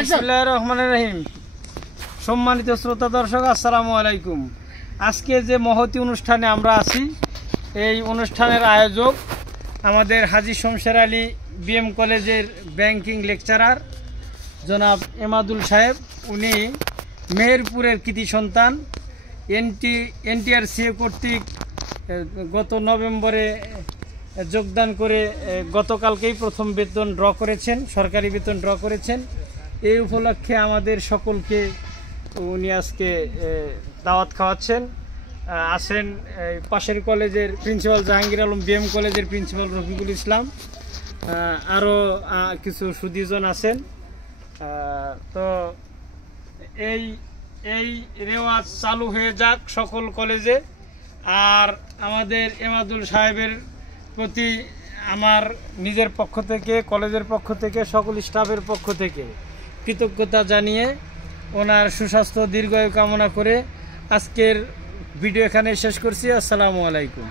বিসমিল্লাহির রহমানির রহিম। সম্মানিত শ্রোতা দর্শক, আসসালামু আলাইকুম। আজকে যে মহতী অনুষ্ঠানে আমরা আছি, এই অনুষ্ঠানের আয়োজক আমাদের হাজী শমশের আলী বিএম কলেজের ব্যাংকিং লেকচারার জনাব এমাদুল সাহেব। উনি মেহেরপুরের কৃতি সন্তান। NTRCA কর্তৃক গত নভেম্বরে যোগদান করে গতকালকেই প্রথম বেতন ড্র করেছেন, সরকারি বেতন ড্র করেছেন। এই উপলক্ষে আমাদের সকলকে উনি আজকে দাওয়াত খাওয়াচ্ছেন। আছেন পাশের কলেজের প্রিন্সিপাল জাহাঙ্গীর আলম, বিএম কলেজের প্রিন্সিপাল রফিকুল ইসলাম, আরও কিছু সুদীজন আছেন। তো এই রেওয়াজ চালু হয়ে যাক সকল কলেজে। আর আমাদের এমাদুল সাহেবের প্রতি আমার নিজের পক্ষ থেকে, কলেজের পক্ষ থেকে, সকল স্টাফের পক্ষ থেকে কৃতজ্ঞতা জানিয়ে ওনার সুস্বাস্থ্য দীর্ঘায়ু কামনা করে আজকের ভিডিও এখানে শেষ করছি। আসসালামু আলাইকুম।